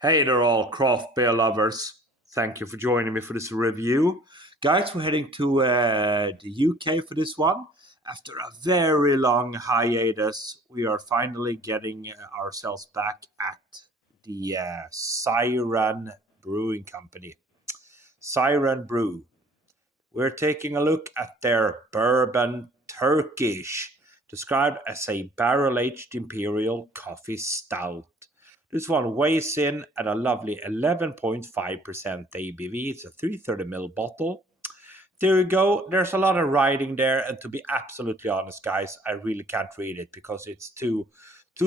Hey there, all craft beer lovers. Thank you for joining me for this review. Guys, we're heading to the UK for this one. After a very long hiatus, we are finally getting ourselves back at the Siren Brewing Company. Siren Brew. We're taking a look at their Bourbon Turkish, described as a barrel aged Imperial coffee stout. This one weighs in at a lovely 11.5% ABV. It's a 330 ml bottle. There you go. There's a lot of writing there, and to be absolutely honest, guys, I really can't read it because it's too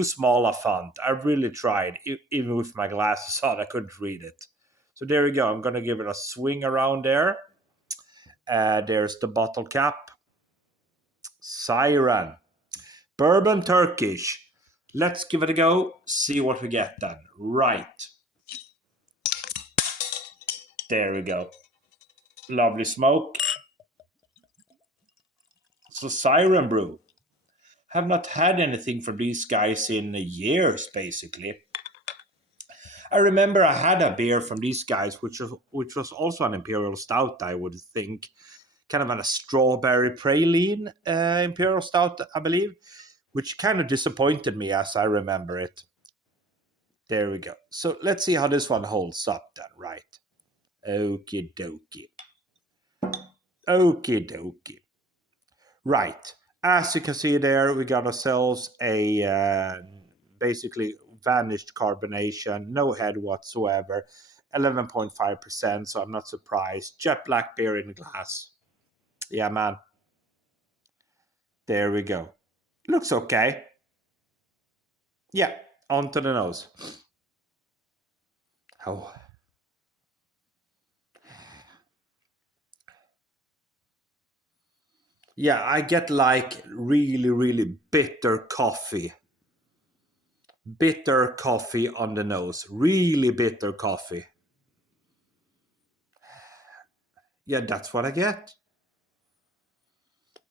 small a font. I really tried, even with my glasses on, I couldn't read it. So there you go. I'm gonna give it a swing around there. There's the bottle cap. Siren. Bourbon Turkish. Let's give it a go, see what we get then. Right. There we go. Lovely smoke. So Siren Brew. Have not had anything from these guys in years, basically. I remember I had a beer from these guys, which was also an Imperial Stout, I would think. Kind of a strawberry praline Imperial Stout, I believe, which kind of disappointed me as I remember it. There we go. So let's see how this one holds up then, right? Okie dokie. Okie dokie. Right. As you can see there, we got ourselves a basically vanished carbonation, no head whatsoever, 11.5%, so I'm not surprised. Jet black beer in glass. Yeah, man. There we go. Looks okay. Yeah, onto the nose. Oh. Yeah, I get like really, really bitter coffee. Bitter coffee on the nose. Really bitter coffee. Yeah, that's what I get.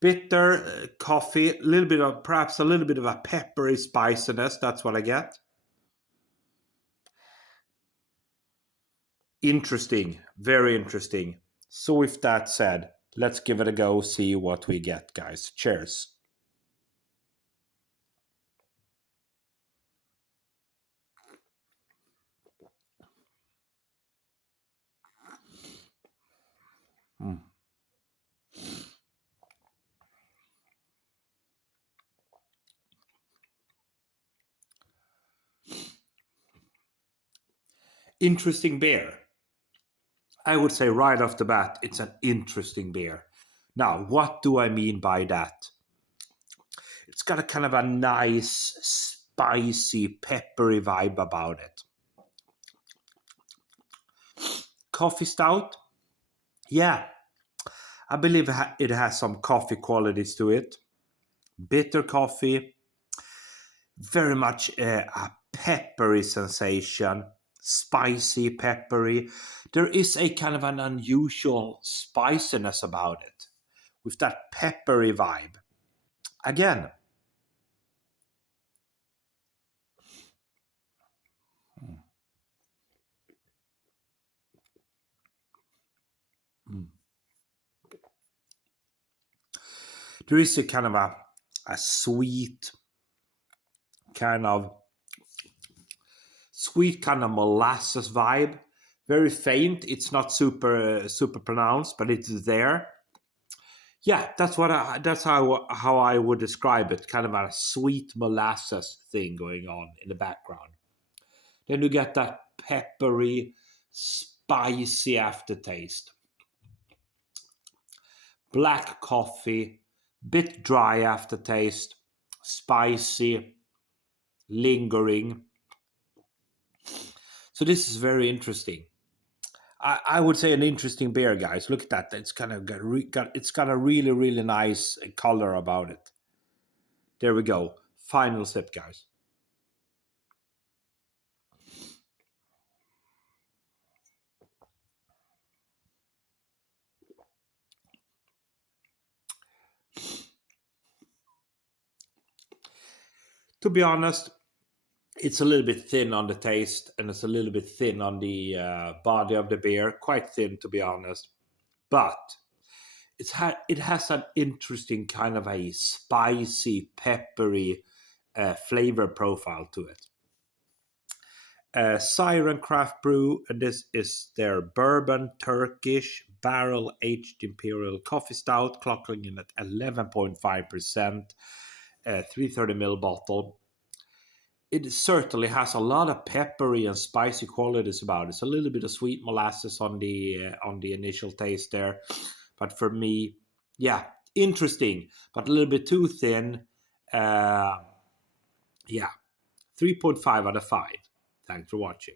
Bitter coffee, a little bit of perhaps a little bit of a peppery spiciness. That's what I get. Interesting, very interesting. So, with that said, let's give it a go, see what we get, guys. Cheers. Mm. Interesting beer. I would say right off the bat, it's an interesting beer. Now, what do I mean by that? It's got a kind of a nice, spicy, peppery vibe about it. Coffee stout? Yeah, I believe it has some coffee qualities to it. Bitter coffee, very much a peppery sensation, spicy, peppery. There is a kind of an unusual spiciness about it with that peppery vibe. Again, mm, there is a kind of a kind of sweet kind of molasses vibe. Very faint. It's not super pronounced, but it's there. Yeah, that's how I would describe it. Kind of a sweet molasses thing going on in the background. Then you get that peppery, spicy aftertaste. Black coffee, bit dry aftertaste, spicy, lingering. So this is very interesting. I would say an interesting beer, guys. Look at that. It's kind of it's got a really nice color about it. There we go. Final sip, guys. To be honest, It's a little bit thin on the taste, and it's a little bit thin on the body of the beer. Quite thin, to be honest. But it has an interesting kind of a spicy, peppery flavor profile to it. Siren Craft Brew, and this is their Bourbon Turkish barrel aged Imperial coffee stout, clocking in at 11.5%, 330ml bottle. It certainly has a lot of peppery and spicy qualities about it. It's a little bit of sweet molasses on the initial taste there, but for me, yeah, interesting, but a little bit too thin. Yeah, 3.5 out of 5. Thanks for watching.